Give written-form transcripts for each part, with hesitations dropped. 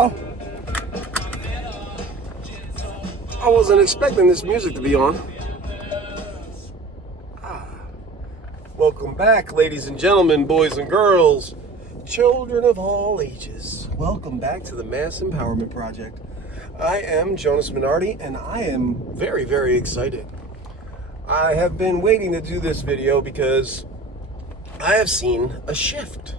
Oh, I wasn't expecting this music to be on. Welcome back, ladies and gentlemen, boys and girls, children of all ages. Welcome back to the Mass Empowerment Project. I am Jonas Minardi, and I am very, very excited. I have been waiting to do this video because I have seen a shift,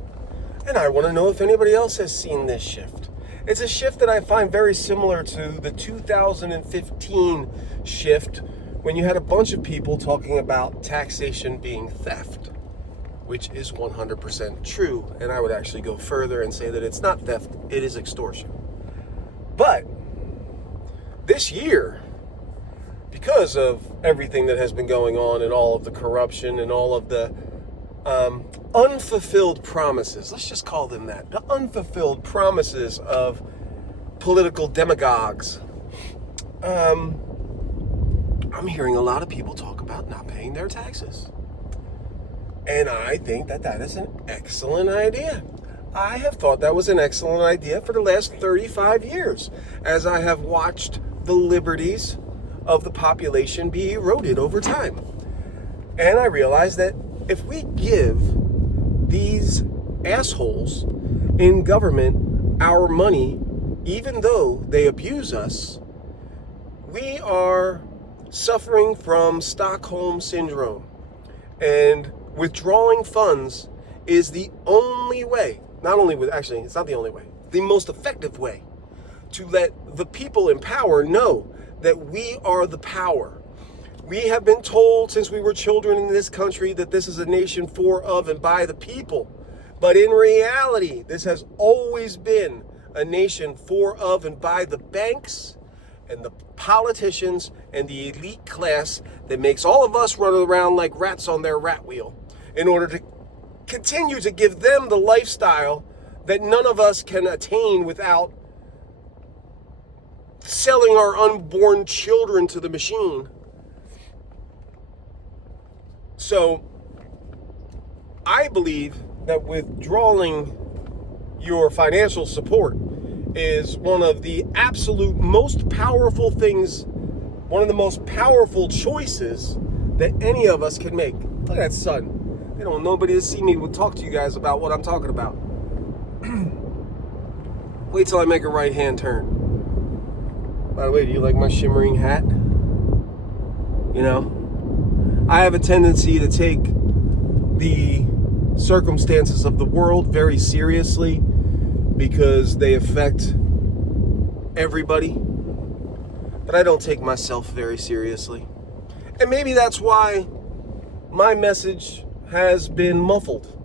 and I want to know if anybody else has seen this shift. It's a shift that I find very similar to the 2015 shift when you had a bunch of people talking about taxation being theft, which is 100% true. And I would actually go further and say that it's not theft, it is extortion. But this year, because of everything that has been going on and all of the corruption and all of the unfulfilled promises, let's just call them that, the unfulfilled promises of political demagogues, I'm hearing a lot of people talk about not paying their taxes. And I think that that is an excellent idea. I have thought that was an excellent idea for the last 35 years, as I have watched the liberties of the population be eroded over time. And I realized that if we give these assholes in government our money, even though they abuse us, we are suffering from Stockholm Syndrome. And withdrawing funds is the only way, actually, it's not the only way, the most effective way to let the people in power know that we are the power. We have been told since we were children in this country that this is a nation for, of, and by the people. But in reality, this has always been a nation for, of, and by the banks and the politicians and the elite class that makes all of us run around like rats on their rat wheel in order to continue to give them the lifestyle that none of us can attain without selling our unborn children to the machine. So I believe that withdrawing your financial support is one of the absolute most powerful things, one of the most powerful choices that any of us can make. Look at that sun. They don't want nobody to see me will talk to you guys about what I'm talking about. Wait till I make a right hand turn. By the way, do you like my shimmering hat? You know, I have a tendency to take the circumstances of the world very seriously because they affect everybody. But I don't take myself very seriously. And maybe that's why my message has been muffled.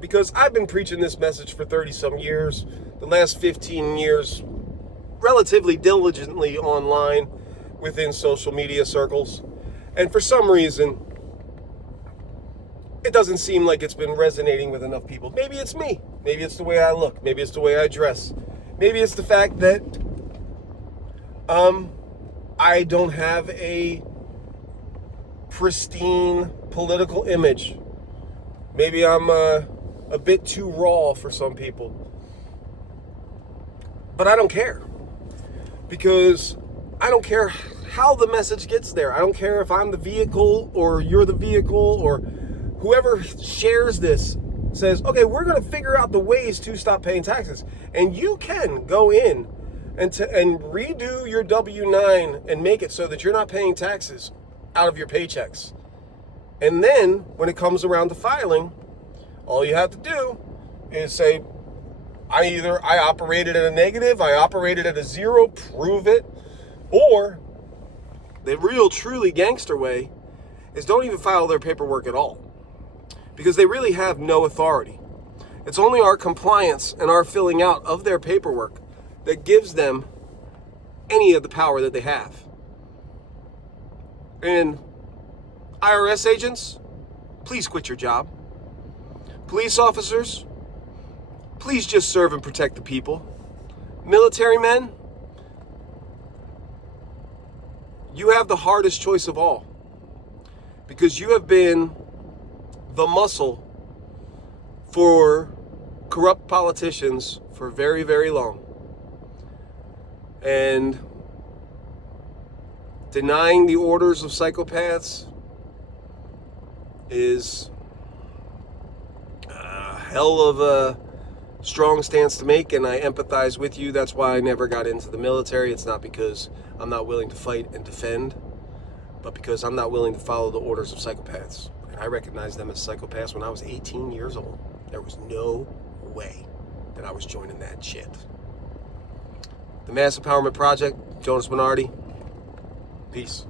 Because I've been preaching this message for 30 some years, the last 15 years relatively diligently online within social media circles. And for some reason, it doesn't seem like it's been resonating with enough people. Maybe it's me. Maybe it's the way I look. Maybe it's the way I dress. Maybe it's the fact that I don't have a pristine political image. Maybe I'm a bit too raw for some people. But I don't care. Because I don't care how the message gets there. I don't care if I'm the vehicle or you're the vehicle or whoever shares this says, okay, we're going to figure out the ways to stop paying taxes. And you can go in and redo your W-9 and make it so that you're not paying taxes out of your paychecks. And then when it comes around to filing, all you have to do is say, I operated at a negative, I operated at a zero, prove it. Or the real truly gangster way is don't even file their paperwork at all, because they really have no authority. It's only our compliance and our filling out of their paperwork that gives them any of the power that they have. And IRS agents, please quit your job. Police officers, please just serve and protect the people. Military men, you have the hardest choice of all, because you have been the muscle for corrupt politicians for very, very long. And denying the orders of psychopaths is a hell of a strong stance to make, and I empathize with you. That's why I never got into the military. It's not because I'm not willing to fight and defend, but because I'm not willing to follow the orders of psychopaths. And I recognized them as psychopaths when I was 18 years old. There was no way that I was joining that shit. The Mass Empowerment Project, Jonas Bernardi. Peace.